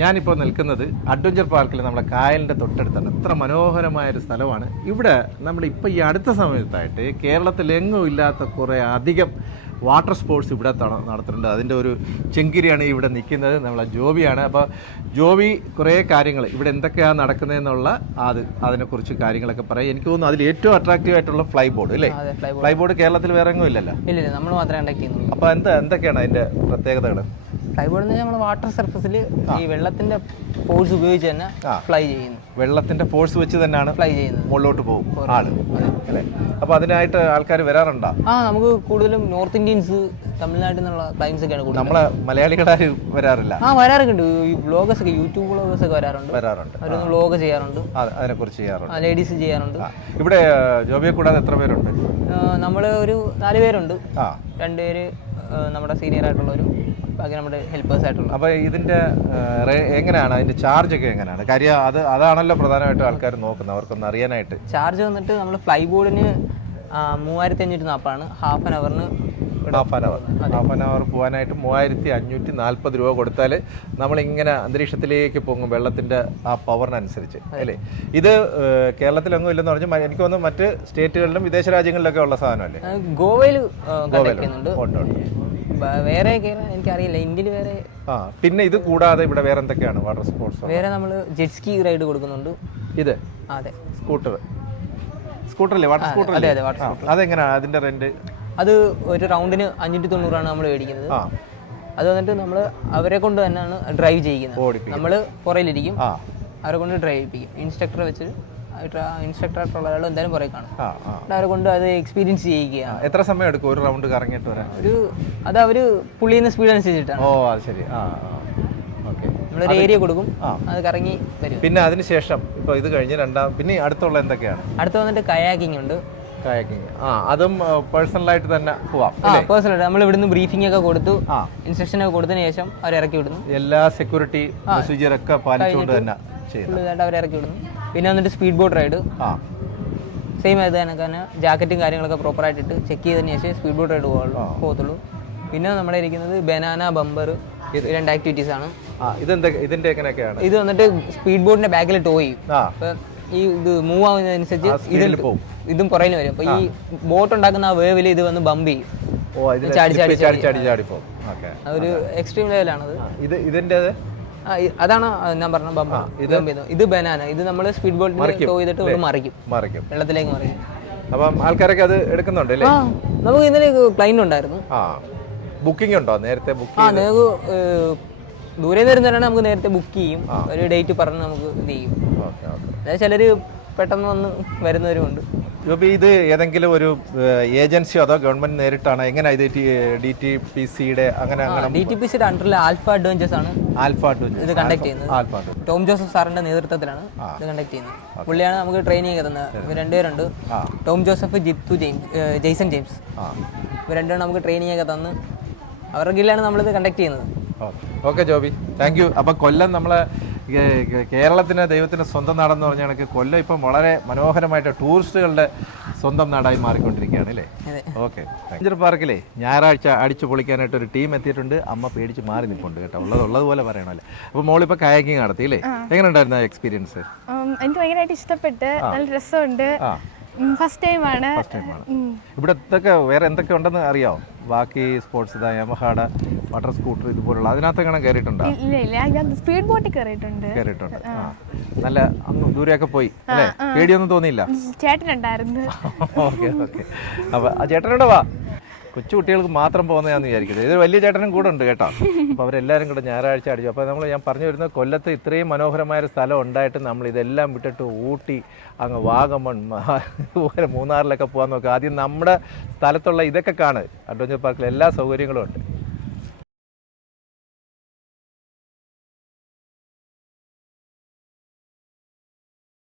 ഞാനിപ്പോൾ നിൽക്കുന്നത് അഡ്വഞ്ചർ പാർക്കിൽ നമ്മളെ കായലിൻ്റെ തൊട്ടടുത്താണ്. എത്ര മനോഹരമായൊരു സ്ഥലമാണ്. ഇവിടെ നമ്മളിപ്പോൾ ഈ അടുത്ത സമയത്തായിട്ട് കേരളത്തിലെങ്ങും ഇല്ലാത്ത കുറേ അധികം വാട്ടർ സ്പോർട്സ് ഇവിടെ നടത്തുന്നുണ്ട്. അതിൻ്റെ ഒരു ചെങ്കിരിയാണ് ഇവിടെ നിൽക്കുന്നത്, നമ്മളെ ജോബിയാണ്. അപ്പോൾ ജോബി കുറേ കാര്യങ്ങൾ ഇവിടെ എന്തൊക്കെയാണ് നടക്കുന്നതെന്നുള്ള അതിനെക്കുറിച്ച് കാര്യങ്ങളൊക്കെ പറയാം. എനിക്ക് തോന്നുന്നു അതിൽ ഏറ്റവും അട്രാക്റ്റീവ് ആയിട്ടുള്ള ഫ്ലൈ ബോർഡ് അല്ലേ? ഫ്ലൈ ബോർഡ് കേരളത്തിൽ വേറെ എങ്ങും ഇല്ലല്ലോ. ഇല്ല, നമ്മൾ മാത്രമേ കണ്ടക്ട് ചെയ്യുന്നുള്ളൂ. അപ്പോൾ എന്തൊക്കെയാണ് അതിൻ്റെ പ്രത്യേകതകൾ? ഫ്ലൈ ബോർഡ് എന്ന് നമ്മൾ വാട്ടർ സർഫസിൽ ഈ വെള്ളത്തിന്റെ ഫോഴ്സ് ഉപയോഗിച്ച് തന്നെ ഫ്ലൈ ചെയ്യുന്നു. വെള്ളത്തിന്റെ ഫോഴ്സ് വെച്ച് തന്നെയാണ് ഫ്ലൈ ചെയ്യുന്നത്, മുകളിലോട്ട് പോകും ആള് അല്ലേ? അപ്പോൾ അതിനായിട്ട് ആൾക്കാർ വരാറുണ്ടോ? നമുക്ക് കൂടുതലും നോർത്ത് ഇന്ത്യൻസ്, തമിഴ്നാട്ടിൽ നിന്നുള്ള ക്ലൈൻസ് ഒക്കെയാണ് കൂടുതൽ. നമ്മളെ മലയാളികളാരും വരാറില്ല? വരാറൊക്കെ ഉണ്ട്. ഈ വ്ളോഗേഴ്സ് ഒക്കെ, യൂട്യൂബ് വ്ളോഗേഴ്സ് ഒക്കെ വരാറുണ്ട്. അവരൊന്ന് വ്ളോഗ് ചെയ്യാറുണ്ട്, അതിനെക്കുറിച്ച് ചെയ്യാറുണ്ട്. ലേഡീസ് ചെയ്യാറുണ്ട്. ഇവിടെ ജോബിയെ കൂടാതെ എത്ര പേരുണ്ട്? നമ്മൾ ഒരു 4 പേരുണ്ട്. 2 പേര് നമ്മുടെ സീനിയർ ആയിട്ടുള്ളവരും ബാക്കി നമ്മുടെ ഹെൽപ്പേഴ്സ് ആയിട്ടുള്ള. അപ്പോൾ ഇതിൻ്റെ എങ്ങനെയാണ് അതിൻ്റെ ചാർജ് ഒക്കെ എങ്ങനെയാണ്? കാര്യം അതാണല്ലോ പ്രധാനമായിട്ടും ആൾക്കാർ നോക്കുന്നത്, അവർക്കൊന്ന് അറിയാനായിട്ട്. ചാർജ് വന്നിട്ട് നമ്മൾ ഫ്ലൈ ബോർഡിന് 3540 ഹാഫ് ആൻ അവർ പോകാനായിട്ട് 3540 രൂപ കൊടുത്താൽ നമ്മളിങ്ങനെ അന്തരീക്ഷത്തിലേക്ക് പോകും വെള്ളത്തിൻ്റെ ആ പവറിനനുസരിച്ച് അല്ലേ? ഇത് കേരളത്തിലൊന്നും ഇല്ലെന്ന് പറഞ്ഞാൽ എനിക്ക് തോന്നുന്നു മറ്റ് സ്റ്റേറ്റുകളിലും വിദേശ രാജ്യങ്ങളിലൊക്കെ ഉള്ള സാധനമല്ലേ? ഗോവയിൽ ഉണ്ട്. വേറെ എനിക്കറിയില്ല, ഇന്ത്യയിൽ വേറെ. പിന്നെ ഇത് കൂടാതെ ഇവിടെ വേറെ എന്തൊക്കെയാണ് വാട്ടർ സ്പോർട്സ്? വേറെ നമ്മൾ ജെറ്റ് സ്കീ റൈഡ് കൊടുക്കുന്നുണ്ട്. ഇത് അതെ, സ്കൂട്ടറല്ലേ? Water scooter. അതെ, വാട്ടർ സ്കൂട്ടർ. അതെങ്ങനെയാണ് അതിന്റെ റെന്റ്? അത് ഒരു റൗണ്ടിന് 590 നമ്മൾ മേടിക്കുന്നത്. അത് വന്നിട്ട് നമ്മൾ അവരെ കൊണ്ട് തന്നെയാണ് ഡ്രൈവ് ചെയ്യുന്നത്. നമ്മൾ പുറയിലിരിക്കും, അവരെ കൊണ്ട് ഡ്രൈവ് ചെയ്യിപ്പിക്കും. ഇൻസ്ട്രക്ടറെ വെച്ച് ഇൻസ്ട്രക്ടർ ആയിട്ടുള്ള ഒരാൾ എന്തായാലും പുറകെ കാണും. അവരെ കൊണ്ട് അത് എക്സ്പീരിയൻസ് ചെയ്യിക്കുക. എത്ര സമയം എടുക്കും ഒരു റൗണ്ട് കറങ്ങിയിട്ട് വരാൻ? അത് അവര് പുള്ളിയുന്ന സ്പീഡ് അനുസരിച്ചിട്ടാണ്. അത് ശരി. നമ്മളൊരു ഏരിയ കൊടുക്കും, അത് കറങ്ങി വരും. പിന്നെ അതിനുശേഷം ഇപ്പോൾ ഇത് കഴിഞ്ഞ് പിന്നെ അടുത്തുള്ള എന്തൊക്കെയാണ്? അടുത്ത വന്നിട്ട് കയാക്കിംഗ് ഉണ്ട്. അതും പേഴ്സണലായിട്ട് തന്നെ പോവാം. പേഴ്സണലായിട്ട് നമ്മൾ ഇവിടുന്ന് ബ്രീഫിംഗ് ഒക്കെ കൊടുത്തു, ഇൻസ്ട്രക്ഷൻ ഒക്കെ കൊടുത്തതിന് ശേഷം അവർ ഇറക്കി വിടുന്നു. എല്ലാ സെക്യൂരിറ്റി പ്രൊസീജിയർ ഒക്കെ പാലിച്ചുകൊണ്ട് തന്നെ അവർ ഇറക്കി വിടുന്നു. പിന്നെ വന്നിട്ട് സ്പീഡ് ബോട്ട് റൈഡ് സെയിം ആയത് തന്നെ, ജാക്കറ്റും കാര്യങ്ങളൊക്കെ പ്രോപ്പറായിട്ട് ഇട്ട് ചെക്ക് ചെയ്തതിന് ശേഷം സ്പീഡ് ബോട്ട് റൈഡ് പോകത്തുള്ളൂ. പിന്നെ നമ്മുടെ ഇരിക്കുന്നത് ബനാന ബമ്പർ, 2 ആക്ടിവിറ്റീസ് ആണ്. ഇതിന്റെ എങ്ങനെയൊക്കെയാണ്? ഇത് വന്നിട്ട് സ്പീഡ് ബോട്ടിന്റെ ബാക്കിൽ ടോ ചെയ്യും. ഈ ഇത് മൂവ് ആവുന്നതനുസരിച്ച് ഇതും പുറകിൽ വരും. അപ്പൊ ഈ ബോട്ട് ഉണ്ടാക്കുന്ന ആ വേവിൽ ഇത് വന്ന് ബമ്പ് ചെയ്യും, ഒരു എക്സ്ട്രീം ലെവലാണത്. അതാണ് ഞാൻ പറഞ്ഞ ബമ്പർ. ഇത് ബനാന, ഇത് നമ്മൾ സ്പീഡ് ബോട്ടിൽ ടോ ചെയ്തിട്ട് മറിക്കും, വെള്ളത്തിലേക്ക് മറിക്കും. അപ്പം ആൾക്കാരൊക്കെ അത് എടുക്കുന്നുണ്ട്. നമുക്ക് ഇന്നലെ ക്ലൈന്റ് ഉണ്ടായിരുന്നു. ബുക്കിംഗ് ഉണ്ടോ? നേരത്തെ നിങ്ങൾക്ക് ദൂരെ വരുന്നവരാണ് നമുക്ക് നേരത്തെ ബുക്ക് ചെയ്യും, ഒരു ഡേറ്റ് പറഞ്ഞ് നമുക്ക് ഇത് ചെയ്യും. അതായത് ചിലർ പെട്ടെന്ന് വന്ന് വരുന്നവരുമുണ്ട്. ഇത് ഏതെങ്കിലും ഒരു ഏജൻസിയോ അതോ ഗവൺമെന്റ് നേരിട്ടാണ്? എങ്ങനെ ഇത് DTPCയുടെ അങ്ങനെ? DTPCയുടെ അണ്ടറിൽ ആൽഫ അഡ്വഞ്ചേഴ്സ് ആണ് ഇത് കണ്ടക്ട് ചെയ്യുന്നത്. ടോം ജോസഫ് സാറിന്റെ നേതൃത്വത്തിലാണ് ഇത് കണ്ടക്ട് ചെയ്യുന്നത്. പുള്ളിയാണ് നമുക്ക് ട്രെയിനിങ് തന്നത്. ഇവർ 2 പേരുണ്ട്, ടോം ജോസഫ്, ജെയ്സൺ ജെയിംസ്. ഇവർ 2 പേരും നമുക്ക് ട്രെയിനിങ് ഒക്കെ തന്ന് അവരുടെ കീഴിലാണ് നമ്മളിത് കണ്ടക്ട് ചെയ്യുന്നത്. Okay Joby, thank you. അപ്പം കൊല്ലം നമ്മളെ കേരളത്തിന് ദൈവത്തിന് സ്വന്തം നാടെന്ന് പറഞ്ഞ കണക്ക് കൊല്ലം ഇപ്പം വളരെ മനോഹരമായിട്ട് ടൂറിസ്റ്റുകളുടെ സ്വന്തം നാടായി മാറിക്കൊണ്ടിരിക്കുകയാണ് അല്ലേ? ഓക്കെ. അഡ്വഞ്ചർ പാർക്കിലെ ഞായറാഴ്ച അടിച്ചു പൊളിക്കാനായിട്ട് ഒരു ടീം എത്തിയിട്ടുണ്ട്. അമ്മ പേടിച്ച് മാറി നിൽപ്പുണ്ട് കേട്ടോ, ഉള്ളതുപോലെ പറയണമല്ലേ. അപ്പോൾ മോളിപ്പോൾ കയാക്കിങ് നടത്തി അല്ലേ? എങ്ങനെ ഉണ്ടായിരുന്നു എക്സ്പീരിയൻസ്? എനിക്ക് ഭയങ്കരമായിട്ട് ഇഷ്ടപ്പെട്ട്, നല്ല രസമുണ്ട്. ഫസ്റ്റ് ടൈമാണ്. ഇവിടെ വേറെ എന്തൊക്കെ ഉണ്ടെന്ന് അറിയാമോ? ബാക്കി സ്പോർട്സ്, യമഹാട, വാട്ടർ സ്കൂട്ടർ ഇതുപോലുള്ള അതിനകത്ത് എങ്ങനെ കയറിയിട്ടുണ്ടോ? ഇല്ല, സ്പീഡ് ബോട്ടിൽ കയറിയിട്ടുണ്ട്. നല്ല ദൂരെയൊക്കെ പോയി അല്ലേ? പേടിയൊന്നും തോന്നിയില്ല? ചേട്ടനുണ്ടായിരുന്നു. ഓക്കെ. അപ്പൊ ആ ചേട്ടനോട് വാ. കൊച്ചു കുട്ടികൾക്ക് മാത്രം പോകുന്നതാണെന്ന് വിചാരിക്കുന്നത്. ഇത് വലിയ ചേട്ടനും കൂടെ ഉണ്ട് കേട്ടോ. അപ്പോൾ അവരെല്ലാവരും കൂടെ ഞായറാഴ്ച അടിച്ചു. അപ്പോൾ ഞാൻ പറഞ്ഞു വരുന്നത്, കൊല്ലത്ത് ഇത്രയും മനോഹരമായൊരു സ്ഥലം ഉണ്ടായിട്ട് നമ്മൾ ഇതെല്ലാം വിട്ടിട്ട് ഊട്ടി, അങ്ങ് വാഗമൺ, മൂന്നാറിലൊക്കെ പോകാൻ നോക്കുക. ആദ്യം നമ്മുടെ സ്ഥലത്തുള്ള ഇതൊക്കെ കാണ്. അഡ്വഞ്ചർ പാർക്കിൽ എല്ലാ സൗകര്യങ്ങളും ഉണ്ട്.